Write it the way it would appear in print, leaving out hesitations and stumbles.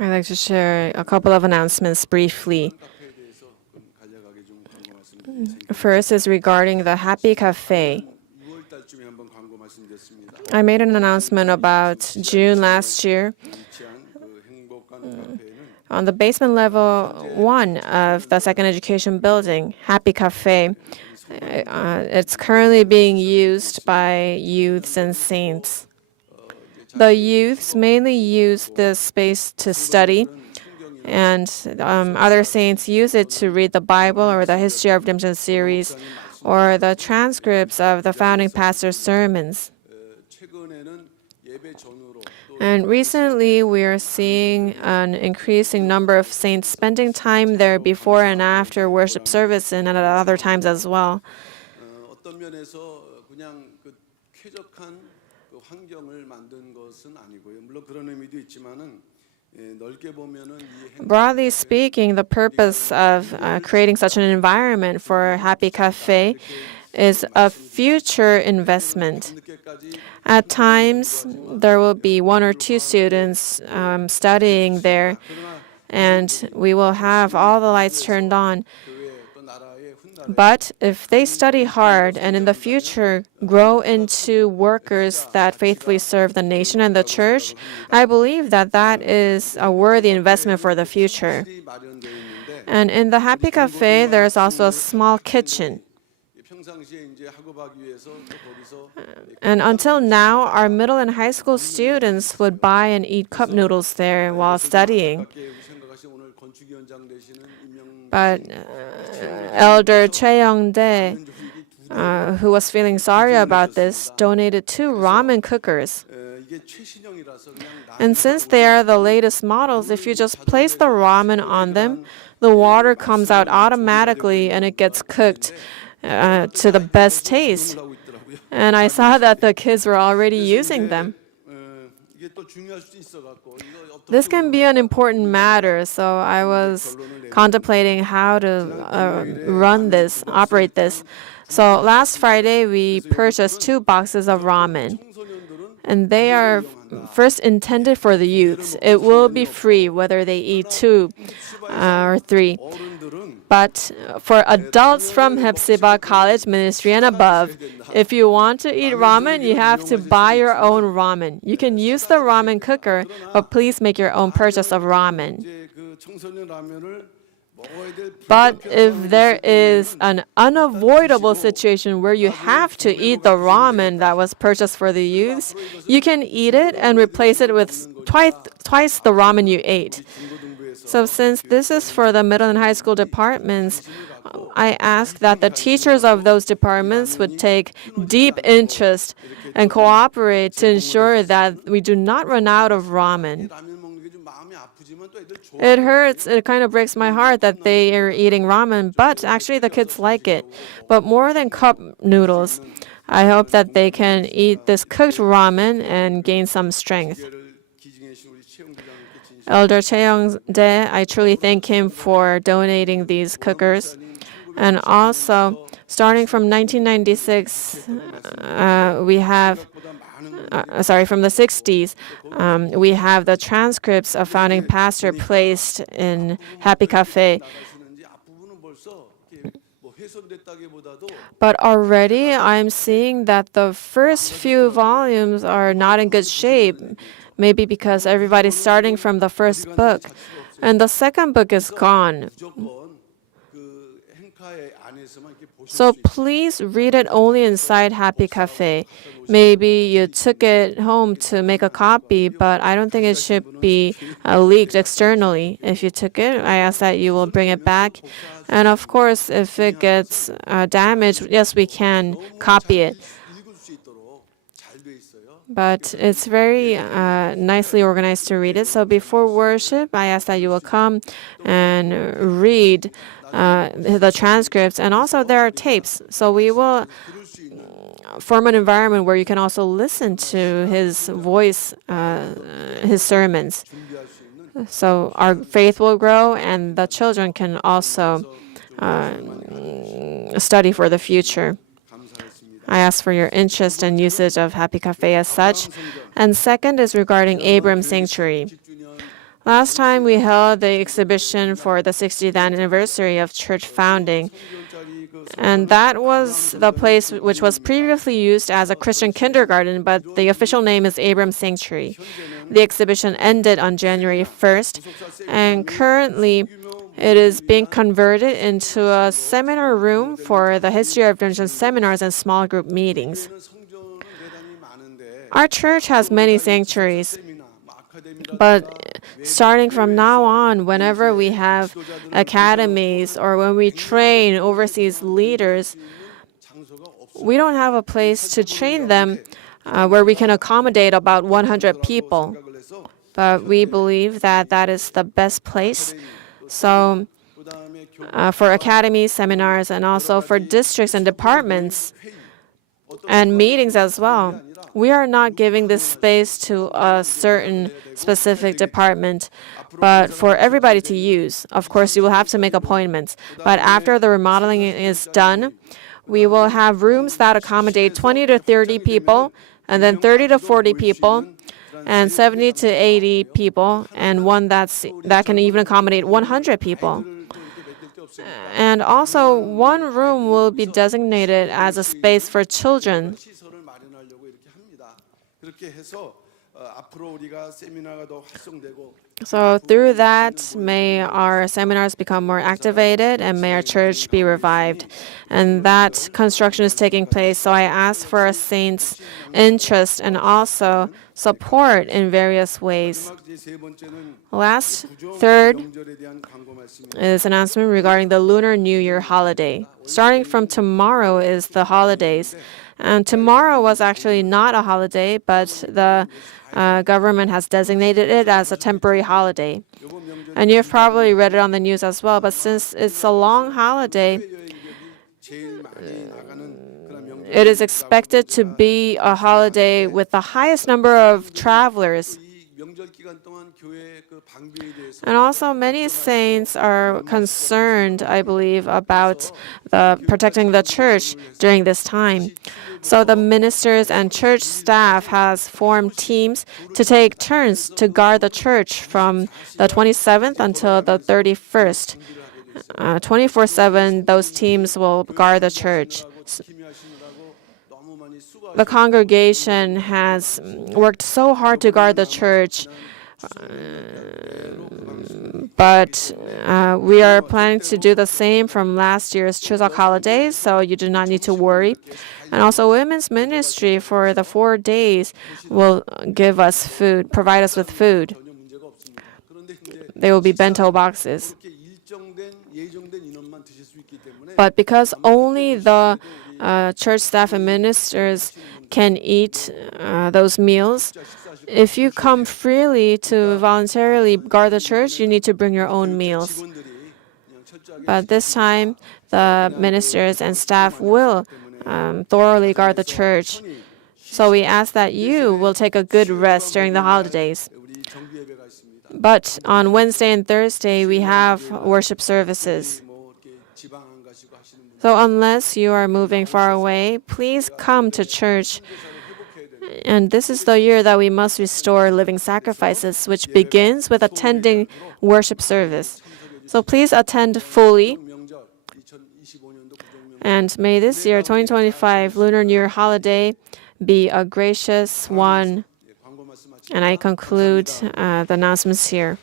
I'd like to share a couple of announcements briefly. First is regarding the Happy Cafe. I made an announcement about June last year. On the basement level 1 of the Second Education Building, Happy Cafe, it's currently being used by youths and saints. The youths mainly use this space to study, and other saints use it to read the Bible or the History of Redemption series or the transcripts of the founding pastor's sermons. And recently, we are seeing an increasing number of saints spending time there before and after worship service and at other times as well. Broadly speaking, the purpose of creating such an environment for Happy Cafe is a future investment. At times, there will be 1 or 2 students studying there, and we will have all the lights turned on. But if they study hard and in the future grow into workers that faithfully serve the nation and the church, I believe that that is a worthy investment for the future. And in the Happy Cafe, there's also a small kitchen. And until now, our middle and high school students would buy and eat cup noodles there while studying. But Elder Cheil, who was feeling sorry about this, donated 2 ramen cookers. And since they are the latest models, if you just place the ramen on them, the water comes out automatically and it gets cooked to the best taste. And I saw that the kids were already using them. This can be an important matter, so I was contemplating how to operate this. So last Friday, we purchased 2 boxes of ramen. And they are first intended for the youths. It will be free whether they eat 2 or 3. But for adults from Hepzibah College Ministry and above, if you want to eat ramen, you have to buy your own ramen. You can use the ramen cooker, but please make your own purchase of ramen. But if there is an unavoidable situation where you have to eat the ramen that was purchased for the youths, you can eat it and replace it with twice the ramen you ate. So since this is for the middle and high school departments, I ask that the teachers of those departments would take deep interest and cooperate to ensure that we do not run out of ramen. It hurts, it kind of breaks my heart that they are eating ramen, but actually the kids like it. But more than cup noodles, I hope that they can eat this cooked ramen and gain some strength. Elder Cheil-dae, I truly thank him for donating these cookers. And also, starting from 1996, from the 60s, we have the transcripts of founding pastor placed in Happy Cafe. But already I'm seeing that the first few volumes are not in good shape, maybe because everybody's starting from the first book, and the second book is gone. So please read it only inside Happy Cafe. Maybe you took it home to make a copy, but I don't think it should be leaked externally. If you took it, I ask that you will bring it back. And of course, if it gets damaged, yes, we can copy it. But it's very nicely organized to read it. So before worship, I ask that you will come and read the transcripts. And also there are tapes. So we will form an environment where you can also listen to his voice, his sermons. So our faith will grow and the children can also study for the future. I ask for your interest and usage of Happy Cafe as such. And second is regarding Abram Sanctuary. Last time we held the exhibition for the 60th anniversary of church founding, and that was the place which was previously used as a Christian kindergarten, but the official name is Abram Sanctuary. The exhibition ended on January 1st, and currently it is being converted into a seminar room for the history of redemption seminars and small group meetings. Our church has many sanctuaries, but starting from now on, whenever we have academies or when we train overseas leaders, we don't have a place to train them where we can accommodate about 100 people. But we believe that that is the best place. So for academies, seminars, and also for districts and departments and meetings as well, we are not giving this space to a certain specific department, but for everybody to use. Of course, you will have to make appointments. But after the remodeling is done, we will have rooms that accommodate 20 to 30 people, and then 30 to 40 people, and 70 to 80 people, and one that can even accommodate 100 people. And also, one room will be designated as a space for children. So through that, may our seminars become more activated and may our church be revived. And that construction is taking place. So I ask for our saints' interest and also support in various ways. Third is an announcement regarding the Lunar New Year holiday. Starting from tomorrow is the holidays. And tomorrow was actually not a holiday, but the government has designated it as a temporary holiday. And you've probably read it on the news as well, but since it's a long holiday, it is expected to be a holiday with the highest number of travelers. And also, many saints are concerned, I believe, about protecting the church during this time. So the ministers and church staff has formed teams to take turns to guard the church from the 27th until the 31st. 24/7, those teams will guard the church. The congregation has worked so hard to guard the church, but we are planning to do the same from last year's Chuseok holidays, so you do not need to worry. And also, women's ministry for the 4 days will give us food, provide us with food. They will be bento boxes. But because only the church staff and ministers can eat those meals, if you come freely to voluntarily guard the church, you need to bring your own meals. But this time, the ministers and staff will thoroughly guard the church. So we ask that you will take a good rest during the holidays. But on Wednesday and Thursday, we have worship services. So unless you are moving far away, please come to church. And this is the year that we must restore living sacrifices, which begins with attending worship service. So please attend fully. And may this year, 2025 Lunar New Year holiday, be a gracious one. And I conclude the announcements here.